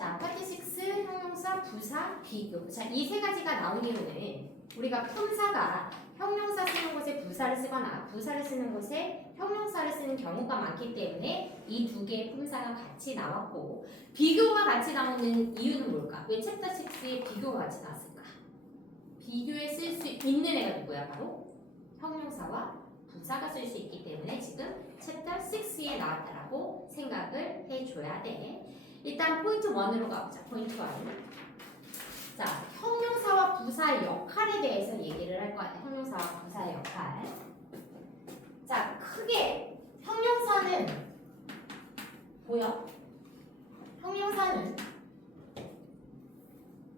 자, 파트 6 형용사, 부사, 비교. 자, 이 세 가지가 나온 이유는 우리가 품사가 형용사 쓰는 곳에 부사를 쓰거나 부사를 쓰는 곳에 형용사를 쓰는 경우가 많기 때문에 이 두 개의 품사가 같이 나왔고, 비교가 같이 나오는 이유는 뭘까? 왜 챕터 6에 비교가 같이 나왔을까? 비교에 쓸 수 있는 애가 누구야? 바로 형용사와 부사가 쓸 수 있기 때문에 지금 챕터 6에 나왔다라고 생각을 해줘야 돼. 일단 포인트 1으로 가보자. 포인트 1. 자, 형용사와 부사의 역할에 대해서 얘기를 할 거야. 형용사와 부사의 역할. 자, 크게 형용사는 보여? 형용사는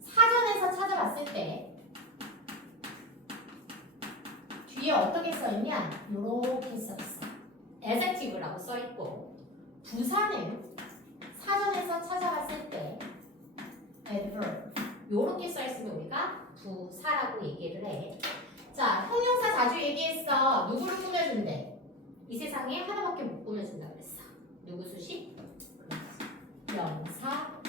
사전에서 찾아봤을 때 뒤에 어떻게 써있냐? 요렇게 써있어. adjective라고 써있고, 부사는 사전에서 찾아봤을 때 adverb 요렇게 써있으면 우리가 부사라고 얘기를 해. 자, 형용사 자주 얘기했어. 누구를 꾸며준대? 이 세상에 하나밖에 못 꾸며준다 그랬어. 누구 수식? 명사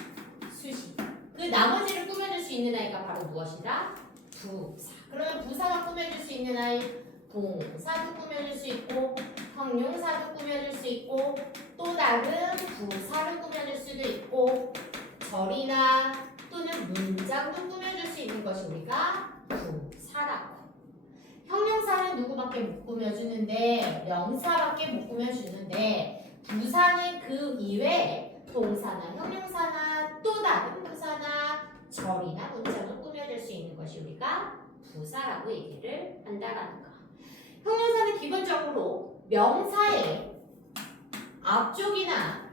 수식. 그 나머지를 꾸며줄 수 있는 아이가 바로 무엇이다? 부사. 그러면 부사가 꾸며줄 수 있는 아이, 동사도 꾸며줄 수 있고 형용사도 꾸며줄 수 있고 또 다른 부사를 꾸며줄 수도 있고 절이나 또는 문장도 꾸며줄 수 있는 것이 우리가 부사라고. 형용사는 누구밖에 못 꾸며주는데, 명사밖에 못 꾸며주는데, 부사는 그 이외에 동사나 형용사나 또 다른 부사나 절이나 문장을 꾸며줄 수 있는 것이 우리가 부사라고 얘기를 한다라는 거. 형용사는 기본적으로 명사의 앞쪽이나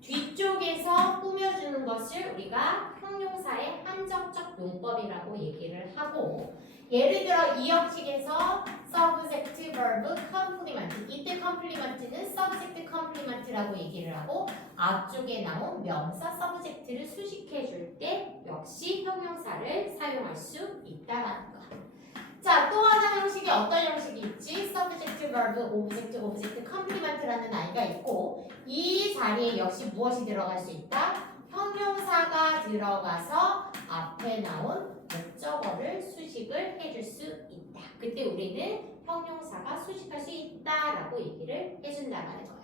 뒤쪽에서 꾸며주는 것을 우리가 형용사의 한정적 용법이라고 얘기를 하고, 예를 들어 이 형식에서 subject, verb, complement, 이때 complement는 subject complement라고 얘기를 하고, 앞쪽에 나온 명사 subject를 수식해 줄 때 역시 형용사를 사용할 수 있다라는 거. 자, 또 하나 형식이 어떤 형식이 있지? subject, verb, object, object, complement라는 아이가 있고, 이 자리에 역시 무엇이 들어갈 수 있다? 형용사가 들어가서 앞에 나온 목적어를 수식을 해줄 수 있다. 그때 우리는 형용사가 수식할 수 있다라고 얘기를 해준다는 거야.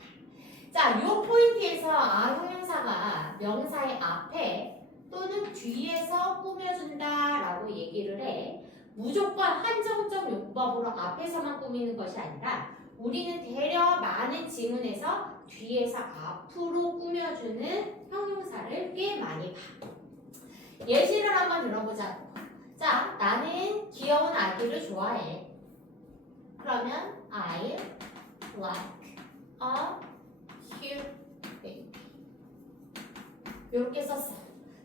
자, 이 포인트에서 형용사가 명사의 앞에 또는 뒤에서 꾸며준다라고 얘기를 해. 무조건 한정적 용법으로 앞에서만 꾸미는 것이 아니라 우리는 대려 많은 지문에서 뒤에서 앞으로 꾸며주는 형용사를 꽤 많이 봐. 예시를 한번 들어보자고. 자, 나는 귀여운 아기를 좋아해. 그러면 I like a cute baby. 이렇게 썼어.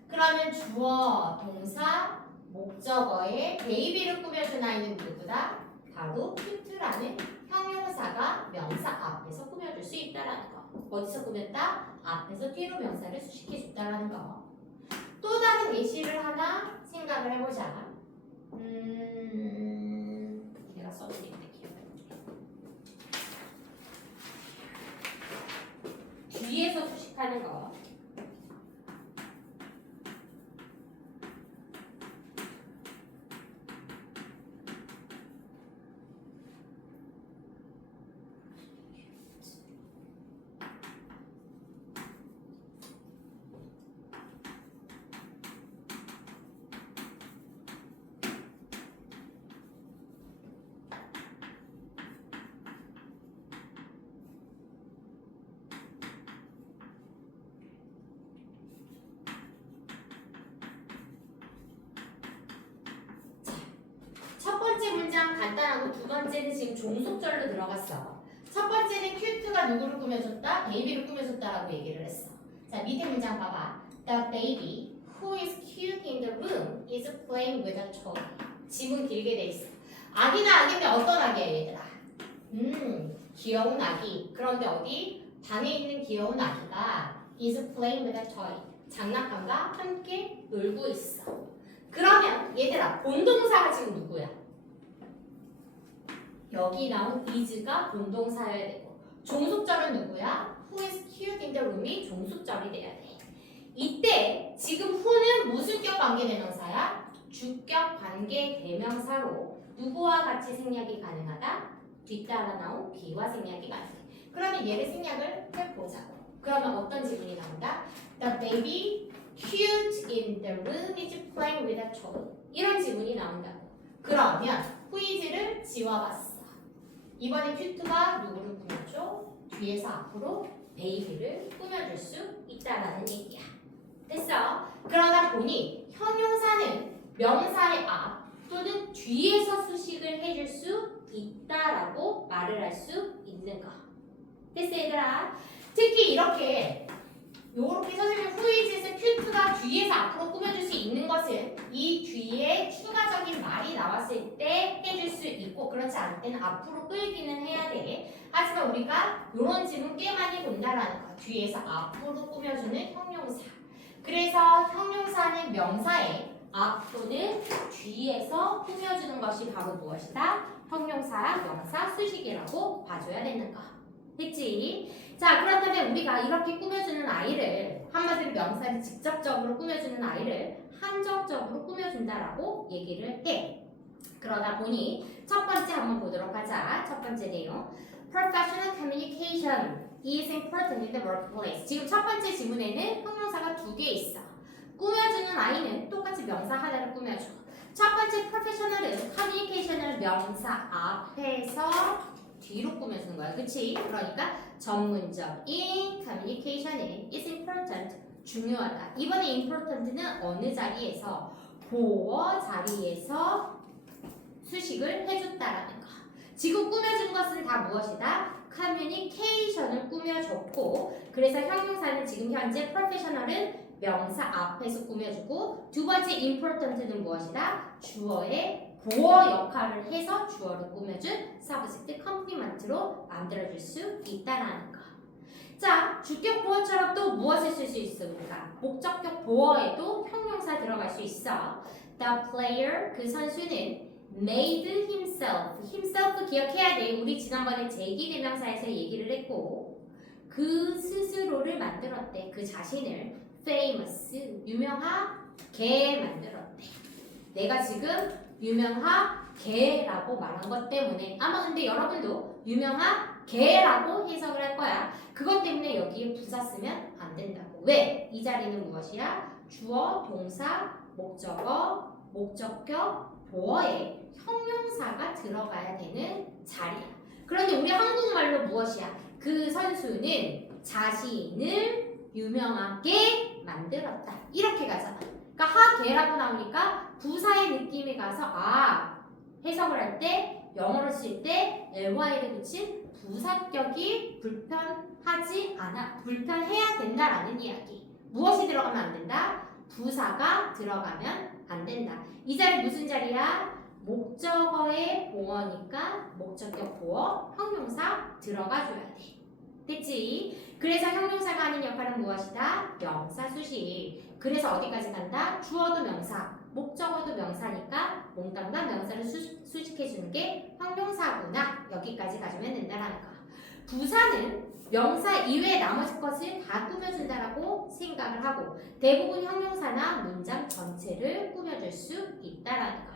그러면 주어, 동사, 목적어에 베이비를 꾸며준 아이는 누구다? 바로 cute라는 형용사가 명사 앞에서 꾸며줄 수 있다라는 거. 어디서 꾸몄다? 앞에서 뒤로 명사를 수식해줬다라는 거. 또 다른 예시를 하나 생각을 해보자. 걔가 써주겠네. 뒤에서 수식하는 거. 첫 번째 문장 간단하고 두 번째는 지금 종속절로 들어갔어. 첫 번째는 cute가 누구를 꾸며줬다? 베이비를 꾸며줬다라고 얘기를 했어. 자, 밑에 문장 봐봐. The baby who is cute in the room is playing with a toy. 지문 길게 돼 있어. 아기나 아기인데 어떤 아기야 얘들아? 귀여운 아기. 그런데 어디? 방에 있는 귀여운 아기가 is playing with a toy. 장난감과 함께 놀고 있어. 그러면 얘들아, 본동사가 지금 누구야? 여기 나온 is가 본동사여야 되고, 종속절은 누구야? Who is cute in the room이 종속절이 돼야 돼. 이때 지금 who는 무슨격 관계대명사야? 주격 관계대명사로 누구와 같이 생략이 가능하다? 뒤따라 나온 be와 생략이 가능해. 그러면 얘를 생략을 해보자고. 그러면 어떤 지문이 나온다? The baby cute in the room is playing with a toy. 이런 지문이 나온다고. 그러면 who is를 지워봤어. 이번에 cute가 누구를 꾸며줘? 뒤에서 앞으로 baby를 꾸며줄 수 있다라는 얘기야. 됐어? 그러다 보니 형용사는 명사의 앞 또는 뒤에서 수식을 해줄 수 있다라고 말을 할 수 있는 거. 됐어 얘들아? 특히 이렇게 선생님 후이즈에서 큐트가 뒤에서 앞으로 꾸며줄 수 있는 것은 이 뒤에 추가적인 말이 나왔을 때 해줄 수 있고 그렇지 않을 때는 앞으로 끌기는 해야 돼. 하지만 우리가 이런 지문 꽤 많이 본다라는 거. 뒤에서 앞으로 꾸며주는 형용사. 그래서 형용사는 명사의 앞 또는 뒤에서 꾸며주는 것이 바로 무엇이다? 형용사, 명사, 수식이라고 봐줘야 되는 거. 됐지? 자, 그렇다면 우리가 이렇게 꾸며주는 아이를 한마디로 명사를 직접적으로 꾸며주는 아이를 한적적으로 꾸며준다라고 얘기를 해. 그러다 보니 첫 번째 한번 보도록 하자. 첫 번째 내용. Professional communication is important in the workplace. 지금 첫 번째 지문에는 형용사가 2개 있어. 꾸며주는 아이는 똑같이 명사 하나를 꾸며줘. 첫 번째 professional은 communication을 명사 앞에서 뒤로 꾸며주는 거야. 그치? 그러니까 전문적인 communication은 is important, 중요하다. 이번에 important는 어느 자리에서? 보어 자리에서 수식을 해줬다라는 거. 지금 꾸며준 것은 다 무엇이다? communication을 꾸며줬고 그래서 형용사는 지금 현재 professional은 명사 앞에서 꾸며주고 두 번째 important는 무엇이다? 주어의 보어 역할을 해서 주어를 꾸며준 subject complement로 만들어줄 수 있다라는 거. 자, 주격 보어처럼 또 무엇을 쓸 수 있습니까? 목적격 보어에도 형용사 들어갈 수 있어. The player, 그 선수는 made himself. himself 기억해야 돼. 우리 지난번에 제기대명사에서 얘기를 했고 그 스스로를 만들었대. 그 자신을 famous, 유명하게 만들었대. 내가 지금 유명하게라고 말한 것 때문에 아마 근데 여러분도 유명하게라고 해석을 할 거야. 그것 때문에 여기에 부사 쓰면 안 된다고. 왜? 이 자리는 무엇이야? 주어, 동사, 목적어, 목적격, 보어에 형용사가 들어가야 되는 자리야. 그런데 우리 한국말로 무엇이야? 그 선수는 자신을 유명하게 만들었다. 이렇게 가잖아. 그러니까 하게라고 나오니까 부사의 느낌이 가서 해석을 할 때 영어로 쓸 때 ly를 붙인 부사격이 불편하지 않아. 불편해야 된다라는 이야기. 무엇이 들어가면 안 된다? 부사가 들어가면 안 된다. 이 자리 무슨 자리야? 목적어의 보어니까 목적격 보어, 형용사 들어가줘야 돼. 됐지? 그래서 형용사가 하는 역할은 무엇이다? 명사 수식. 그래서 어디까지 간다? 주어도 명사, 목적어도 명사니까 몽땅만 명사를 수식해주는 게 형용사구나. 여기까지 가주면 된다라는 거. 부사는 명사 이외의 나머지 것을 다 꾸며준다라고 생각을 하고 대부분 형용사나 문장 전체를 꾸며줄 수 있다라는 거.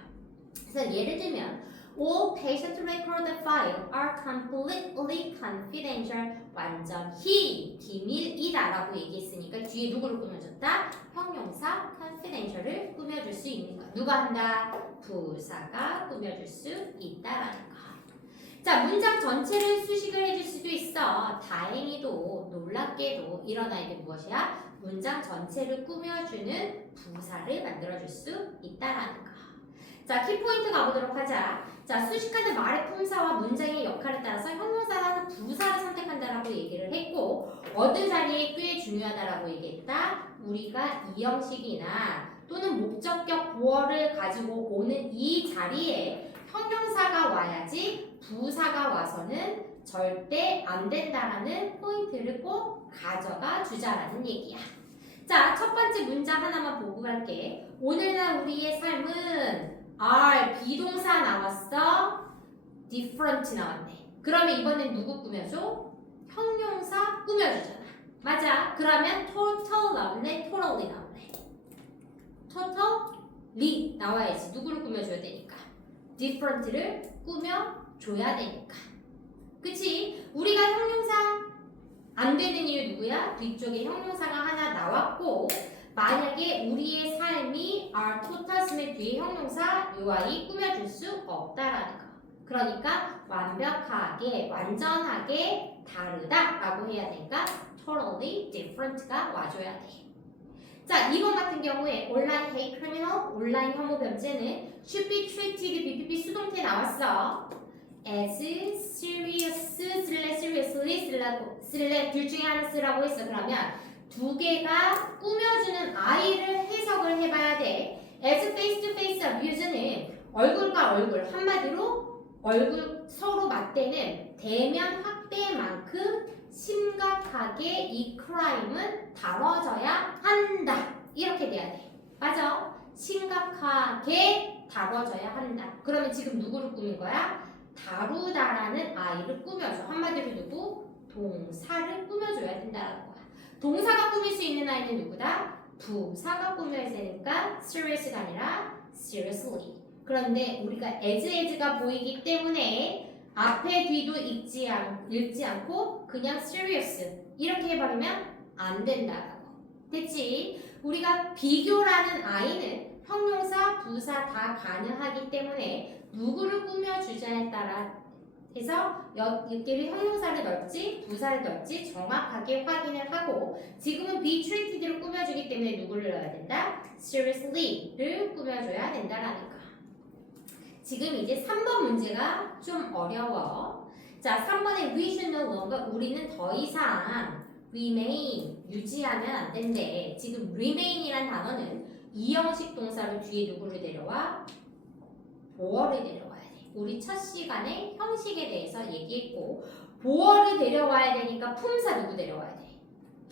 그래서 예를 들면 All patient record file are completely confidential. 완전히 비밀이다라고 얘기했으니까 뒤에 누구를 꾸며줬다? 형용사 confidential을 꾸며줄 수 있는 거야. 누가 한다? 부사가 꾸며줄 수 있다라는 거. 자, 문장 전체를 수식을 해줄 수도 있어. 다행히도 놀랍게도 이런 아이들 무엇이야? 문장 전체를 꾸며주는 부사를 만들어줄 수 있다라는 거. 자, 키포인트 가보도록 하자. 자, 수식하는 말의 품사와 문장의 역할에 따라서 형용사나 부사를 선택한다라고 얘기를 했고 어느 자리에 꽤 중요하다라고 얘기했다. 우리가 이 형식이나 또는 목적격 보어를 가지고 오는 이 자리에 형용사가 와야지 부사가 와서는 절대 안 된다라는 포인트를 꼭 가져가 주자라는 얘기야. 자, 첫 번째 문장 하나만 보고 갈게. 오늘날 우리의 삶은 are 비동사 나왔어. different 나왔네. 그러면 이번엔 누구 꾸며줘? 형용사 꾸며주잖아. 맞아. 그러면 total 나올래? totally 나올래? totally 나와야지. 누구를 꾸며줘야 되니까. different를 꾸며줘야 되니까. 그치? 우리가 형용사 안 되는 이유 누구야? 뒤쪽에 형용사가 하나 나왔고 만약에 우리의 삶이 are totals면 뒤에 형용사 UI 꾸며줄 수 없다라는 거. 그러니까 완벽하게, 완전하게 다르다라고 해야 되니까 totally different가 와줘야 돼. 자, 2번 같은 경우에 온라인 hate criminal, 온라인 혐오 범죄는 should be treated, BPP 수동태 나왔어. as seriously 둘 중에 하나 쓰라고 했어. 그러면 두 개가 꾸며주는 I를 해석을 해봐야 돼. as face to face abuse는 얼굴과 얼굴, 한마디로 얼굴 서로 맞대는 대면 학대만큼 심각하게 이 크라임은 다뤄져야 한다. 이렇게 돼야 돼. 맞아? 심각하게 다뤄져야 한다. 그러면 지금 누구를 꾸민 거야? 다루다라는 I를 꾸며줘. 한마디로 누구? 동사를 꾸며줘야 된다라는 거야. 동사가 꾸밀 수 있는 아이는 누구다? 부사가 꾸며야 되니까 serious가 아니라 seriously. 그런데 우리가 as가 보이기 때문에 앞에 뒤도 읽지 않고 그냥 serious 이렇게 해버리면 안 된다라고. 됐지? 우리가 비교라는 아이는 형용사, 부사 다 가능하기 때문에 누구를 꾸며주자에 따라 해서 여기를 형용사를 넣을지 부사를 넣을지 정확하게 확인을 하고 지금은 be treated를 꾸며주기 때문에 누구를 넣어야 된다? seriously를 꾸며줘야 된다라는 거. 지금 이제 3번 문제가 좀 어려워. 자, 3번에 we should no longer 우리는 더 이상 remain 유지하면 안 된대. 지금 remain이란 단어는 이형식 동사로 뒤에 누구를 데려와? 보어를 데려와야 돼. 우리 첫 시간에 형식에 대해서 얘기했고 보어를 데려와야 되니까 품사 누구 데려와야 돼?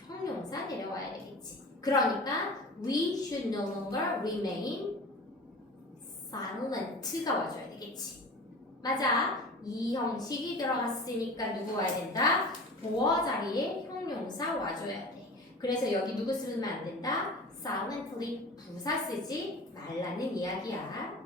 형용사 데려와야 되겠지. 그러니까 we should no longer remain silent가 와줘야 되겠지. 맞아. 이 형식이 들어갔으니까 누구 와야 된다? 보어 자리에 형용사 와줘야 돼. 그래서 여기 누구 쓰면 안 된다? silently 부사 쓰지 말라는 이야기야.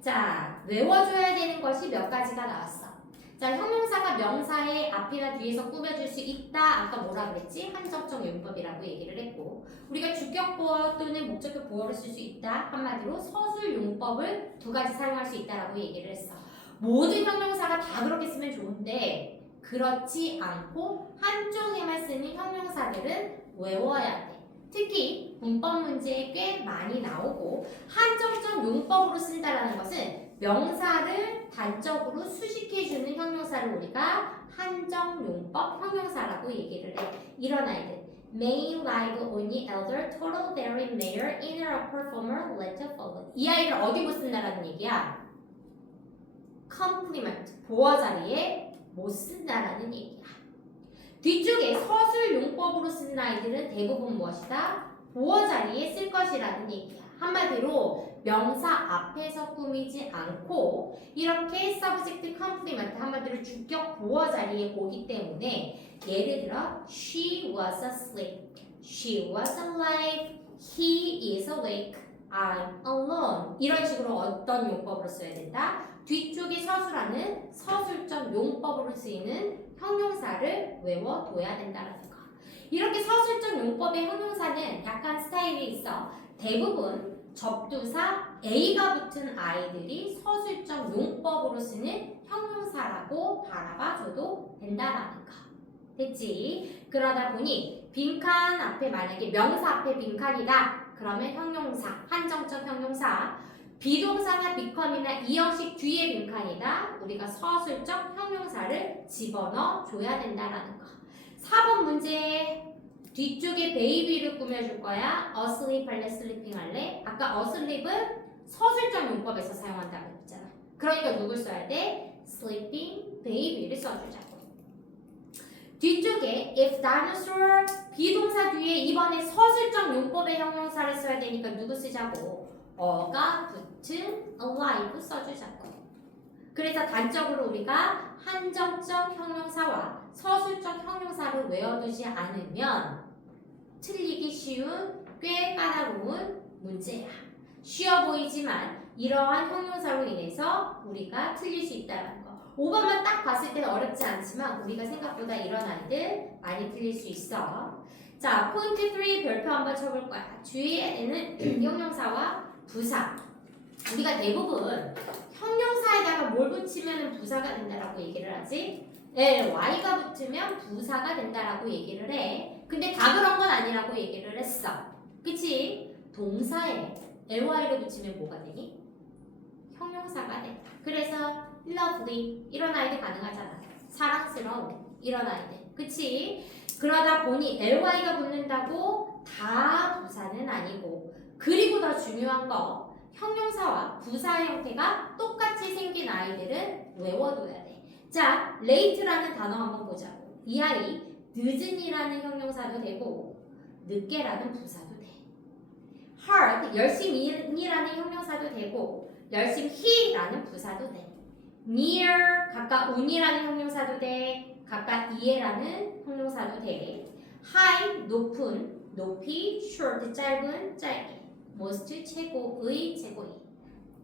자, 외워줘야 되는 것이 몇 가지가 나왔어. 자, 형용사가 명사의 앞이나 뒤에서 꾸며줄 수 있다. 아까 뭐라 그랬지? 한정적 용법이라고 얘기를 했고 우리가 주격 보어 또는 목적격 보어를 쓸 수 있다. 한마디로 서술 용법을 두 가지 사용할 수 있다라고 얘기를 했어. 모든 형용사가 다 그렇게 쓰면 좋은데 그렇지 않고 한쪽에만 쓰는 형용사들은 외워야 돼. 특히 문법 문제에 꽤 많이 나오고 한정적 용법으로 쓴다라는 것은 명사를 단적으로 수식해주는 형용사를 우리가 한정용법 형용사라고 얘기를 해. 이런 아이들 may like only elder total very mayor inner upper former later follow 이 아이를 어디 못 쓴다라는 얘기야? complement 보어 자리에 못 쓴다라는 얘기야. 뒤쪽에 서술 용법으로 쓰는 아이들은 대부분 무엇이다? 보어 자리에 쓸 것이라는 얘기야. 한마디로 명사 앞에서 꾸미지 않고 이렇게 subject complement 한마디로 주격 보어 자리에 오기 때문에 예를 들어 she was asleep, she was alive, he is awake, I'm alone 이런 식으로 어떤 용법으로 써야 된다? 뒤쪽에 서술하는 서술적 용법으로 쓰이는 형용사를 외워둬야 된다는 거. 이렇게 서술적 용법의 형용사는 약간 스타일이 있어. 대부분 접두사 A가 붙은 아이들이 서술적 용법으로 쓰는 형용사라고 바라봐줘도 된다라는 거. 됐지? 그러다 보니 빈칸 앞에 만약에 명사 앞에 빈칸이다. 그러면 형용사, 한정적 형용사 비동사나 become이나 이형식 뒤에 빈칸이다. 우리가 서술적 형용사를 집어넣어 줘야 된다라는 거. 4번 문제 뒤쪽에 baby를 꾸며줄 거야. asleep 할래, sleeping 할래? 아까 asleep은 서술적 용법에서 사용한다고 했잖아. 그러니까 누굴 써야 돼? sleeping baby를 써주자고. 뒤쪽에 if dinosaur 비동사 뒤에 이번에 서술적 용법의 형용사를 써야 되니까 누구 쓰자고? 어가 붙은 alive 써주자고. 그래서 단적으로 우리가 한정적 형용사와 서술적 형용사를 외워두지 않으면 틀리기 쉬운 꽤 까다로운 문제야. 쉬워 보이지만 이러한 형용사로 인해서 우리가 틀릴 수 있다는 거. 5번만 딱 봤을 때는 어렵지 않지만 우리가 생각보다 이런 아이들 많이 틀릴 수 있어. 자, 포인트 3 별표 한번 쳐볼 거야. 주의에는 형용사와 부사. 우리가 대부분 형용사에다가 뭘 붙이면 부사가 된다라고 얘기를 하지? y가 붙으면 부사가 된다라고 얘기를 해. 근데 다 그런 건 아니라고 얘기를 했어. 그치? 동사에 ly를 붙이면 뭐가 되니? 형용사가 돼. 그래서 lovely 이런 아이들 가능하잖아. 사랑스러운 이런 아이들. 그치? 그러다 보니 ly가 붙는다고 다 부사는 아니고, 그리고 더 중요한 거, 형용사와 부사 형태가 똑같이 생긴 아이들은 외워둬야 돼. 자, late라는 단어 한번 보자고. 이 아이 늦은이라는 형용사도 되고 늦게라는 부사도 돼. hard, 열심히라는 형용사도 되고 열심히라는 부사도 돼. near, 가까운이라는 형용사도 돼. 가까이에라는 형용사도 돼. high, 높은, 높이, short, 짧은, 짧게. most, 최고의, 최고의.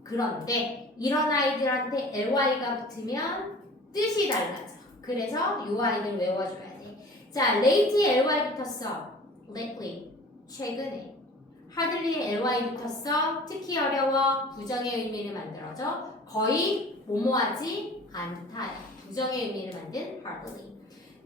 그런데 이런 아이들한테 ly가 붙으면 뜻이 달라져. 그래서 이 아이들 외워줘야 돼. 자, late에 ly 붙었어. lately, 최근에. hardly에 ly 붙었어. 특히 어려워. 부정의 의미를 만들어줘. 거의 뭐뭐하지 않다야. 부정의 의미를 만든 hardly.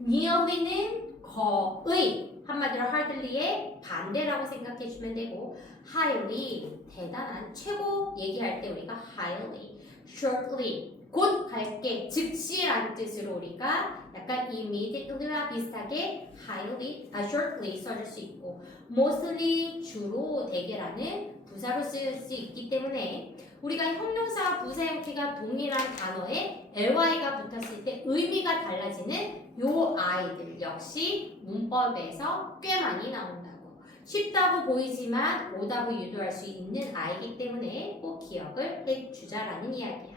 nearly는 거의, 한마디로 hardly의 반대라고 생각해주면 되고, highly, 대단한, 최고 얘기할 때 우리가 highly, shortly, 곧 갈게, 즉시라는 뜻으로 우리가 약간 immediately와 비슷하게 highly, shortly 써줄 수 있고, mostly, 주로, 대개라는 부사로 쓸 수 있기 때문에 우리가 형용사와 부사 형태가 동일한 단어에 ly가 붙었을 때 의미가 달라지는 요 아이들 역시 문법에서 꽤 많이 나온다고. 쉽다고 보이지만 오답을 유도할 수 있는 아이기 때문에 꼭 기억을 해주자라는 이야기야.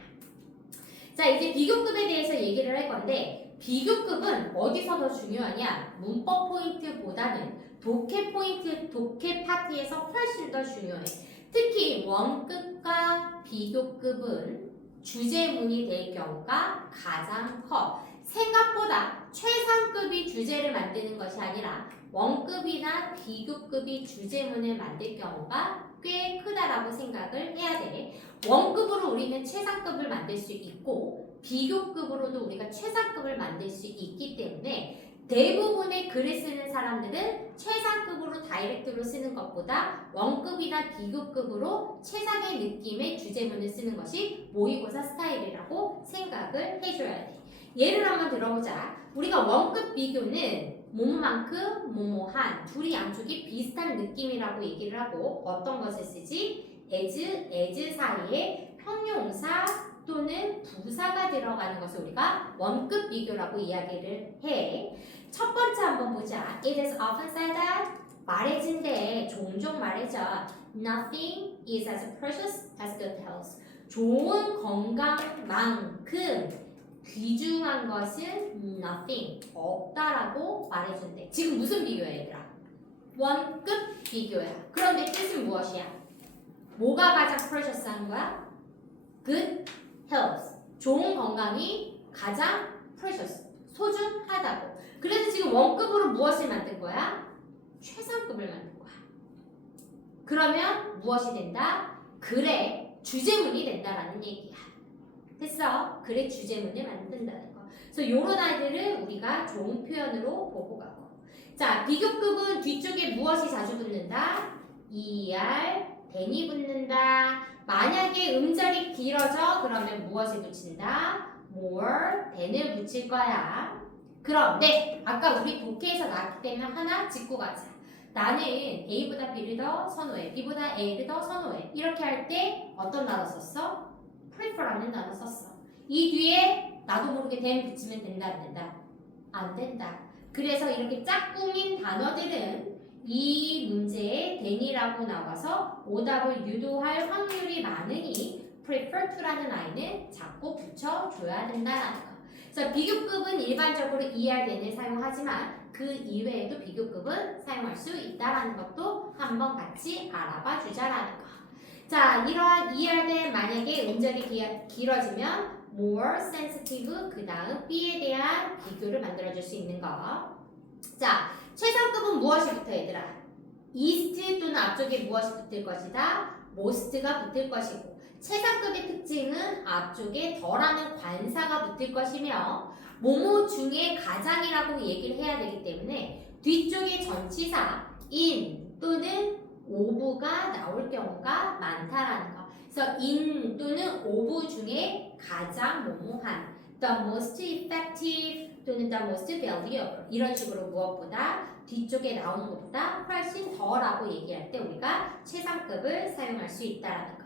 자, 이제 비교급에 대해서 얘기를 할 건데, 비교급은 어디서 더 중요하냐? 문법 포인트보다는 독해 포인트, 독해 파트에서 훨씬 더 중요해. 특히 원급과 비교급은 주제문이 될 경우가 가장 커. 생각보다 최상급이 주제를 만드는 것이 아니라 원급이나 비교급이 주제문을 만들 경우가 꽤 크다라고 생각을 해야 돼. 원급으로 우리는 최상급을 만들 수 있고 비교급으로도 우리가 최상급을 만들 수 있기 때문에 대부분의 글을 쓰는 사람들은 최상급으로 다이렉트로 쓰는 것보다 원급이나 비교급으로 최상의 느낌의 주제문을 쓰는 것이 모의고사 스타일이라고 생각을 해줘야 돼. 예를 한번 들어보자. 우리가 원급 비교는 뭐뭐만큼 뭐뭐한, 둘이 양쪽이 비슷한 느낌이라고 얘기를 하고 어떤 것을 쓰지? as 사이에 형용사 또는 부사가 들어가는 것을 우리가 원급 비교라고 이야기를 해. 첫 번째 한번 보자. It is often said that, 말해진대, 종종 말해져. Nothing is as precious as good health. 좋은 건강만큼 귀중한 것은 nothing, 없다라고 말해준대. 지금 무슨 비교야 얘들아? 원급 비교야. 그런데 뜻은 무엇이야? 뭐가 가장 precious한 거야? good health, 좋은 건강이 가장 precious, 소중하다고. 그래서 지금 원급으로 무엇을 만든 거야? 최상급을 만든 거야. 그러면 무엇이 된다? 글의 주제문이 된다라는 얘기야. 됐어? 글의 주제문을 만든다는 거. 그래서 이런 아이들을 우리가 좋은 표현으로 보고 가고. 자, 비교급은 뒤쪽에 무엇이 자주 붙는다? er, then이 붙는다. 만약에 음절이 길어져 그러면 무엇을 붙인다? more, then을 붙일 거야. 그런데 아까 우리 독해에서 나왔기 때문에 하나 짚고 가자. 나는 A보다 B를 더 선호해, B보다 A를 더 선호해. 이렇게 할 때 어떤 단어 썼어? prefer라는 단어 썼어. 이 뒤에 나도 모르게 then 붙이면 된다 안 된다? 안 된다. 그래서 이렇게 짝꿍인 단어들은 이 문제에 then이라고 나와서 오답을 유도할 확률이 많으니 prefer to라는 아이는 자꾸 붙여줘야 된다는 거. 그래서 비교급은 일반적으로 er, then을 사용하지만 그 이외에도 비교급은 사용할 수 있다는 것도 한번 같이 알아봐 주자라는 거. 자, 이러한 ER된 만약에 음절이 길어지면 more sensitive 그 다음 B에 대한 비교를 만들어줄 수 있는 거. 자, 최상급은 무엇이 붙어 얘들아? east 또는 앞쪽에 무엇이 붙을 것이다? most가 붙을 것이고 최상급의 특징은 앞쪽에 더라는 관사가 붙을 것이며 뭐뭐 중에 가장이라고 얘기를 해야 되기 때문에 뒤쪽에 전치사 in 또는 of가 나올 경우가 많다라는 거. 그래서 in 또는 of 중에 가장 뭐뭐한 the most effective 또는 the most valuable 이런 식으로 무엇보다 뒤쪽에 나오는 것보다 훨씬 더라고 얘기할 때 우리가 최상급을 사용할 수 있다라는 거.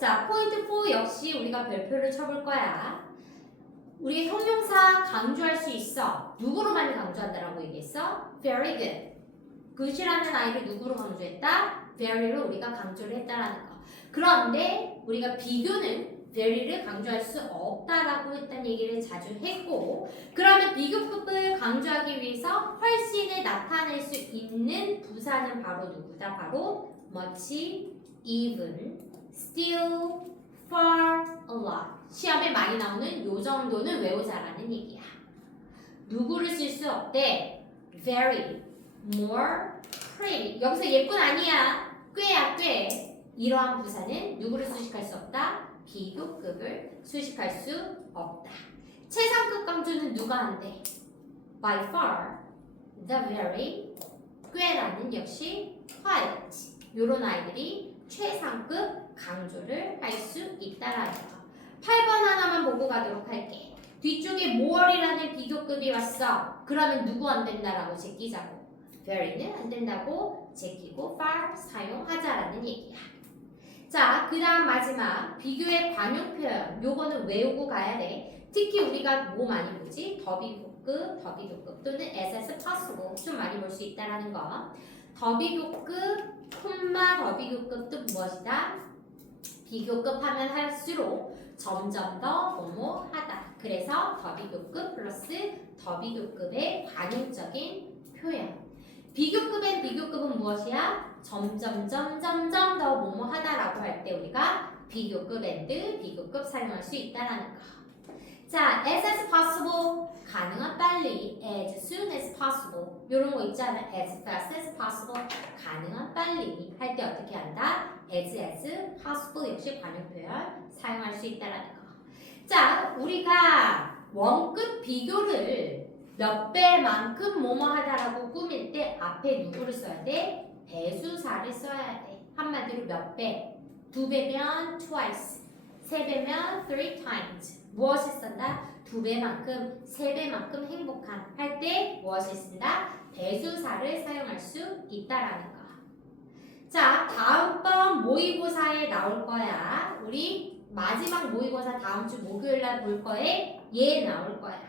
자, 포인트 4 역시 우리가 별표를 쳐볼 거야. 우리 형용사 강조할 수 있어. 누구로 많이 강조한다라고 얘기했어? Very good. good이라는 아이를 누구로 강조했다? very로 우리가 강조를 했다라는 거. 그런데 우리가 비교는 very를 강조할 수 없다라고 했다는 얘기를 자주 했고 그러면 비교급을 강조하기 위해서 훨씬을 나타낼 수 있는 부사는 바로 누구다? 바로 much, even, still, far, a lot. 시험에 많이 나오는 요 정도는 외우자라는 얘기야. 누구를 쓸 수 없대? very, more, pretty. 여기서 예쁜 아니야. 꽤야 꽤. 이러한 부사는 누구를 수식할 수 없다? 비교급을 수식할 수 없다. 최상급 강조는 누가 한대? by far, the very, 꽤라는 역시 quite. 요런 아이들이 최상급 강조를 할 수 있다라는 거. 8번 하나만 보고 가도록 할게. 뒤쪽에 more이라는 비교급이 왔어. 그러면 누구 안 된다라고 제끼자고. very는 안 된다고 제끼고 far 사용하자라는 얘기야. 자, 그 다음 마지막 비교의 관용 표현. 요거는 외우고 가야 돼. 특히 우리가 뭐 많이 보지? 더 비교급, 더 비교급 또는 as possible 좀 많이 볼 수 있다라는 거. 더 비교급, 콤마 더 비교급도 무엇이다? 비교급 하면 할수록 점점 더 뭐뭐하다. 그래서 더 비교급 플러스 더 비교급의 관용적인 표현. 비교급엔 비교급은 무엇이야? 점점 더 뭐뭐하다라고 할 때 우리가 비교급 and 비교급 사용할 수 있다라는 거. 자, as possible 가능한 빨리, as soon as possible 이런 거 있잖아. as fast as possible 가능한 빨리 할 때 어떻게 한다? as possible 역시 관용 표현 사용할 수 있다라는 거. 자, 우리가 원급 비교를 몇 배만큼 뭐뭐 하다라고 꾸밀 때 앞에 누구를 써야 돼? 배수사를 써야 돼. 한마디로 몇 배? 2배면 twice, 3배면 3 times. 무엇을 쓴다? 2배만큼, 3배만큼 행복한 할 때 무엇을 쓴다? 배수사를 사용할 수 있다라는 거. 자, 다음번 모의고사에 나올 거야. 우리 마지막 모의고사 다음 주 목요일 날 볼 거에 얘 나올 거야.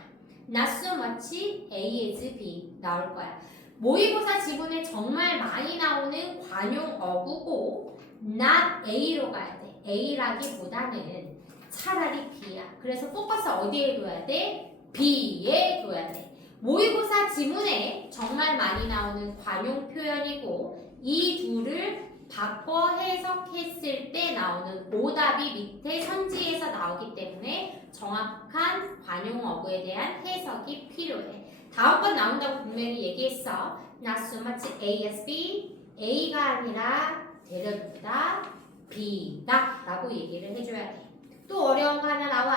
Not so much A is B 나올 거야. 모의고사 지문에 정말 많이 나오는 관용 어구고 not A로 가야 돼. A라기보다는 차라리 B야. 그래서 포커스 어디에 둬야 돼? B에 둬야 돼. 모의고사 지문에 정말 많이 나오는 관용 표현이고 이 둘을 바꿔 해석했을 때 나오는 오답이 밑에 선지에서 나오기 때문에 정확한 관용 어구에 대한 해석이 필요해. 다음번 나온다고 분명히 얘기했어. Not so much A as B. A가 아니라 데려두다 B다 라고 얘기를 해줘야 돼. 또 어려운 거 하나 나와.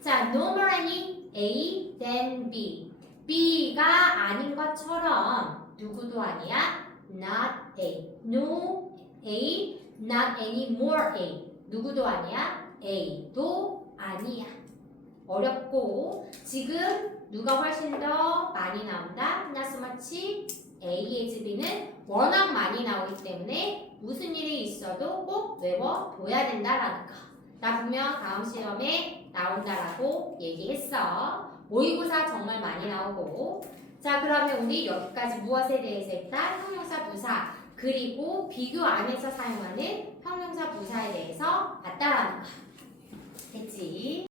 자, no more any A than B. B가 아닌 것처럼 누구도 아니야. Not A. No A, not any more A. 누구도 아니야. A도 아니야. 어렵고 지금 누가 훨씬 더 많이 나온다? Not so much A as B는 워낙 많이 나오기 때문에 무슨 일이 있어도 꼭 외워둬야 된다라는 거. 나 분명 다음 시험에 나온다라고 얘기했어. 모의고사 정말 많이 나오고. 자, 그러면 우리 여기까지 무엇에 대해서 했다? 형용사 부사 그리고 비교 안에서 사용하는 형용사 부사에 대해서 봤다라는 거. 됐지?